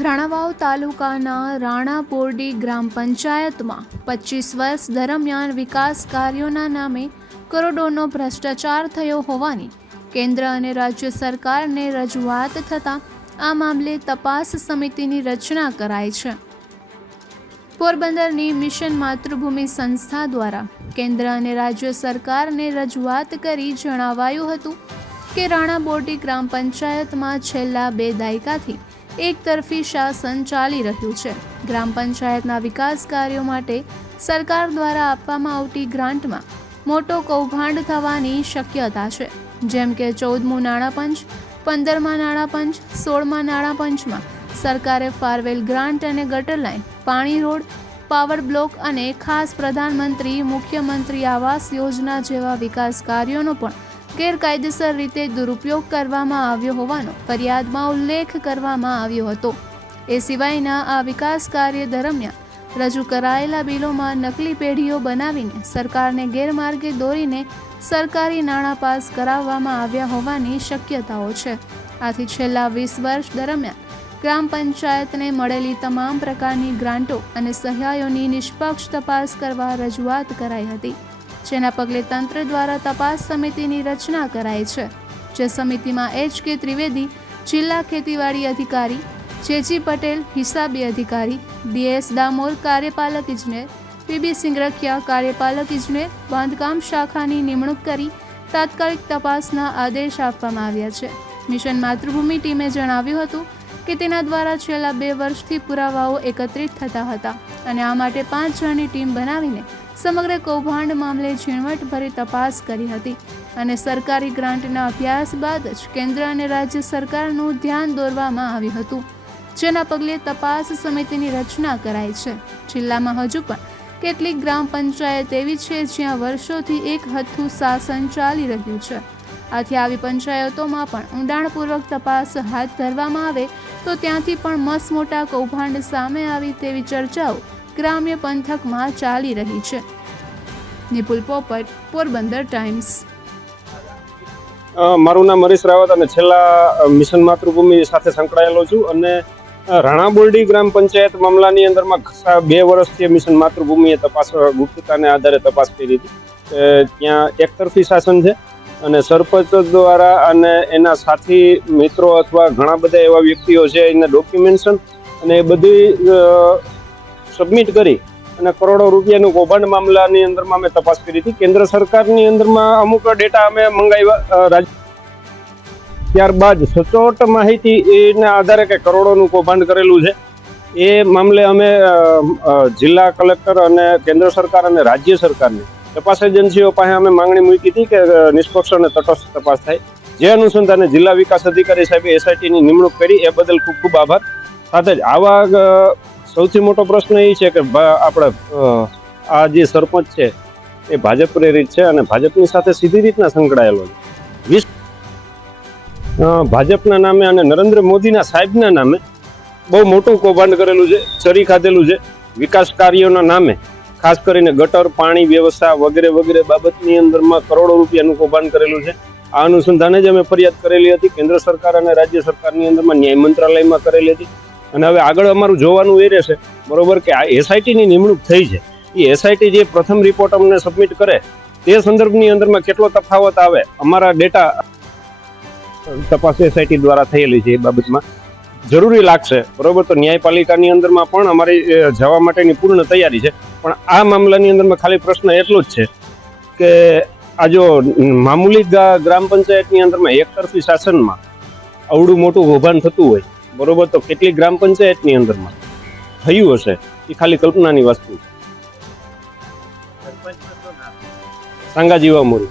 રાણાવાવ તાલુકાના રાણા બોરડી ગ્રામ પંચાયતમાં 25 વર્ષ દરમિયાન વિકાસ કાર્યોના નામે કરોડોનો ભ્રષ્ટાચાર થયો હોવાની કેન્દ્ર અને રાજ્ય સરકારને રજૂઆત થતાં આ મામલે તપાસ સમિતિની રચના કરાઈ છે। પોરબંદરની મિશન માતૃભૂમિ સંસ્થા દ્વારા કેન્દ્ર અને રાજ્ય સરકારને રજૂઆત કરી જણાવાયું હતું કે રાણા બોરડી ગ્રામ પંચાયતમાં છેલ્લા 2 દાયકાથી એકતરફી શાસન ચાલી રહ્યું છે। ગ્રામ પંચાયતના વિકાસ કાર્યો માટે સરકાર દ્વારા આપવામાં આવતી ગ્રાન્ટમાં મોટો કૌભાંડ થવાની શક્યતા છે, જેમ કે 14મું નાણાપંચ, 15મા નાણાપંચ, 16મા નાણાપંચમાં સરકારે ફાળવેલ ગ્રાન્ટ અને ગટર લાઇન, પાણી રોડ, પાવર બ્લોક અને ખાસ પ્રધાનમંત્રી મુખ્યમંત્રી આવાસ યોજના જેવા વિકાસ કાર્યોનો પણ ગેરકાયદેસર રીતે દુરુપયોગ કરવામાં આવ્યો હોવાનો ફરિયાદમાં ઉલ્લેખ કરવામાં આવ્યો હતો। એ સિવાયના આ વિકાસ કાર્ય દરમિયાન રજૂ કરાયેલા બિલોમાં નકલી પેઢીઓ બનાવીને સરકારને ગેરમાર્ગે દોરીને સરકારી નાણાં પાસ કરાવવામાં આવ્યા હોવાની શક્યતાઓ છે। આથી છેલ્લા 20 વર્ષ દરમિયાન ગ્રામ પંચાયતને મળેલી તમામ પ્રકારની ગ્રાન્ટો અને સહાયોની નિષ્પક્ષ તપાસ કરવા રજૂઆત કરાઈ હતી, જેના પગલે તંત્ર દ્વારા તપાસ સમિતિની રચના કરાઈ છે। જે સમિતિમાં H.K. ત્રિવેદી જિલ્લા ખેતીવાડી અધિકારી, J.G. પટેલ હિસાબી અધિકારી, D.S. ડામોર કાર્યપાલક ઇજનેર, P.B. સિંગરખિયા કાર્યપાલક ઇજનેર બાંધકામ શાખાની નિમણૂક કરી તાત્કાલિક તપાસના આદેશ આપવામાં આવ્યા છે। મિશન માતૃભૂમિ ટીમે જણાવ્યું હતું કે તેના દ્વારા છેલ્લા 2 વર્ષથી પુરાવાઓ એકત્રિત થતા હતા અને આ માટે 5 જણની ટીમ બનાવીને સમગ્ર કૌભાંડ મામલે ઝીણવટભરી તપાસ કરી હતી અને સરકારી ગ્રાન્ટના અભ્યાસ બાદ જ કેન્દ્ર અને રાજ્ય સરકારનું ધ્યાન દોરવામાં આવ્યું હતું, જેના પગલે તપાસ સમિતિની રચના કરાઈ છે। જિલ્લામાં હજુ પણ કેટલીક ગ્રામ પંચાયત એવી છે જ્યાં વર્ષોથી એક હથ્થું શાસન ચાલી રહ્યું છે। આથી આવી પંચાયતોમાં પણ ઊંડાણપૂર્વક તપાસ હાથ ધરવામાં આવે તો ત્યાંથી પણ મસમોટા કૌભાંડ સામે આવી તેવી ચર્ચાઓ ગ્રામ્ય પંથકમાં ચાલી રહી છે। નિપુલ પોપટ, પોરબંદર ટાઈમ્સ। મારું નામ હરીશ રાવત અને છેલ્લા મિશન માતૃભૂમિ સાથે સંકળાયેલો છું અને રાણા બોરડી ગ્રામ પંચાયત મામલાની અંદરમાં 2 વર્ષથી મિશન માતૃભૂમિએ તપાસ ગુપ્તતાને આધારે તપાસ કરી હતી। ત્યાં એકતરફી શાસન છે અને સરપંચ દ્વારા અને એના સાથી મિત્રો અથવા ઘણા બધા એવા વ્યક્તિઓ છે એના ડોક્યુમેન્ટેશન અને એ બધી સબમિટ કરી અને કરોડો રૂપિયાનું કૌભાંડ મામલાની અંદરમાં અમે તપાસ કરી હતી। કેન્દ્ર સરકારની અંદરમાં અમુક ડેટા અમે મંગાવ્યા, ત્યારબાદ સચોટ માહિતી એના આધારે કે કરોડોનું કૌભાંડ કરેલું છે એ મામલે અમે જિલ્લા કલેક્ટર અને કેન્દ્ર સરકાર અને રાજ્ય સરકારને તપાસ એજન્સીઓ પાસે અમે માંગણી મૂકી હતી કે નિષ્પક્ષ અને તટસ્થ તપાસ થાય। જે અનુસંધાને જિલ્લા વિકાસ અધિકારી સાહેબે એસઆઈટીની નિમણૂક કરી, એ બદલ ખૂબ ખૂબ આભાર। સાથે જ આવા સૌથી મોટો પ્રશ્ન એ છે કે આપણે આ જે સરપંચ છે એ ભાજપ પ્રેરિત છે અને ભાજપની સાથે સીધી રીતના સંકળાયેલો છે। ભાજપના નામે અને નરેન્દ્ર મોદીના સાહેબના નામે બહુ મોટું કૌભાંડ કરેલું છે, ચરી ખાધેલું છે। વિકાસ કાર્યોના નામે ખાસ કરીને ગટર, પાણી વ્યવસ્થા વગેરે વગેરે બાબતની અંદરમાં કરોડો રૂપિયાનું કૌભાંડ કરેલું છે। આ અનુસંધાને જ અમે ફરિયાદ કરેલી હતી કેન્દ્ર સરકાર અને રાજ્ય સરકારની અંદરમાં ન્યાય મંત્રાલયમાં કરેલી હતી અને હવે આગળ અમારું જોવાનું એ રહેશે, બરોબર, કે આ એસઆઈટીની નિમણૂક થઈ છે એ એસઆઈટી જે પ્રથમ રિપોર્ટ અમને સબમિટ કરે તે સંદર્ભની અંદરમાં કેટલો તફાવત આવે, અમારા ડેટા તપાસ એસઆઈટી દ્વારા થયેલી છે એ બાબતમાં જરૂરી લાગશે, બરોબર। તો ન્યાયપાલિકાની અંદરમાં પણ અમારી જવા માટેની પૂર્ણ તૈયારી છે। પણ આ મામલાની અંદરમાં ખાલી પ્રશ્ન એટલો જ છે કે આ જો મામૂલી ગ્રામ પંચાયતની અંદરમાં એકતરફી શાસનમાં આવડું મોટું કૌભાંડ થતું હોય, બરોબર, તો કેટલી ગ્રામ પંચાયતની અંદરમાં થયું હશે એ ખાલી કલ્પનાની વસ્તુ છે। સાંગાજી વામોરી।